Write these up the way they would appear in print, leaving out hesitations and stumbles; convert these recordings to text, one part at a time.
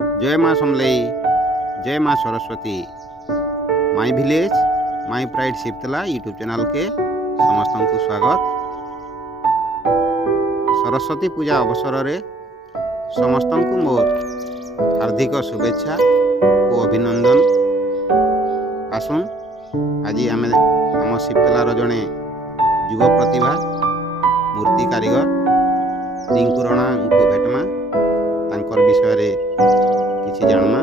जय माँ समलई, जय माँ Saraswati. My village my pride Shibtala YouTube channel के समस्त को स्वागत। सरस्वती पूजा अवसर में समस्त को मोर हार्दिक शुभेच्छा और अभिनंदन। आसुन आज आम आम शिवतलार जड़े युवा प्रतिभा मूर्ति कारीगर रिंकू रणा को भेटमा तांकर विषय किछि जानमा।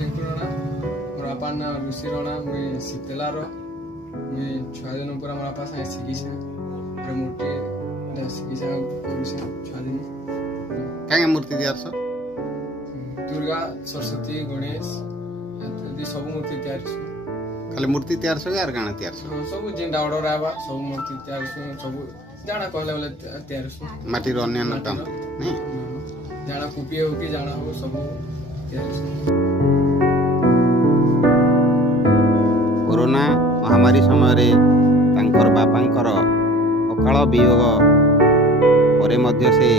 रिंकू रणा मोर बापा ना ऋषि रणा मुई शिवतलार मुई छुआ दिन पूरा मोर बापा साथे शिखिछे पूरा मूर्ति शिखिछे करूछे छुआ दिन। कांगे मूर्ति तैयार छ? दुर्गा सरस्वती गणेश इत्यादि सब मूर्ति तैयार छ। खाली मूर्ति तैयार छ यार गाना तैयार छ? सब जेंडा ऑर्डर आबा सब मूर्ति तैयार छ। सब जाना कहले बोले तैयार छ। माटी रो अन्य काम नहीं जाना कुपी हो कि जाना हो सब तैयार छ। कोरोना महामारी समय रे तांकर बापांकर अकाल वियोग परे मध्य से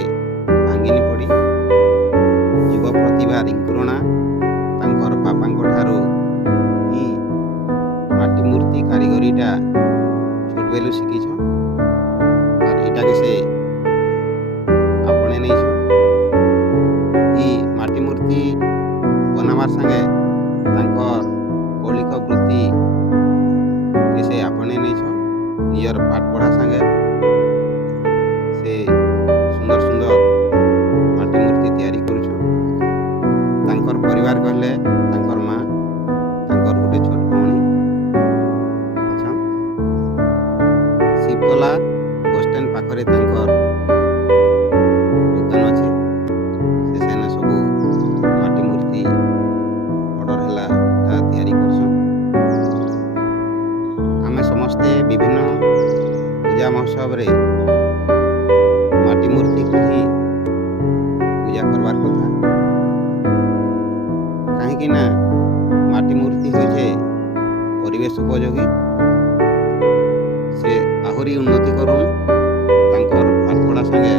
भांगिनी पड़ी युवा प्रतिभा रिंकू रणा तांकर बापांक ठारू ई माटी मूर्ति कारीगरीटा छोट बेलू शिखिछ और इटा के से आपणे नहीं ई माटी मूर्ति बनावार संगे तांकर कौलिक वृत्ति के से आपणे नहीं नियर पाठ पढ़ा संगे से सुंदर सुंदर माटी मूर्ति तैयारी करुछ। तांकर परिवार कहले तांकर माँ तांकर गोटे छोट भौणी अच्छा शिवतला बस स्टैंड पाखरे तांकर दुकान अच्छे से सेना सब माटी मूर्ति ऑर्डर हैला ता तैयारी करछन। आमे समस्ते विभिन्न पूजा महोत्सव रे माटी मूर्ति को ही पूजा करवार कथा कहीं ना माटी मूर्ति होइछे परिवेश उपयोगी से आहुरी उन्नति करूँ तांकर पाठपढ़ा संगे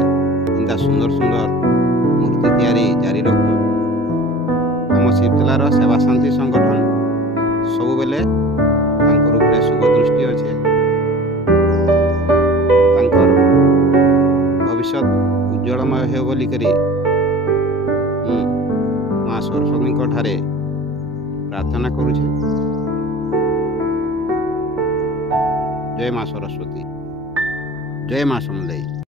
इंता सुंदर सुंदर मूर्ति तैयारी जारी रखूँ। आम शिवतलार सेवा शांति संगठन सब बेले तांकर उपरे शुभ दृष्टि अच्छे। तांकर भविष्य उज्जवलमय हो बोली करी माँ सरस्वती ठारे प्रार्थना करुछे। जय माँ सरस्वती, जय माँ समलई।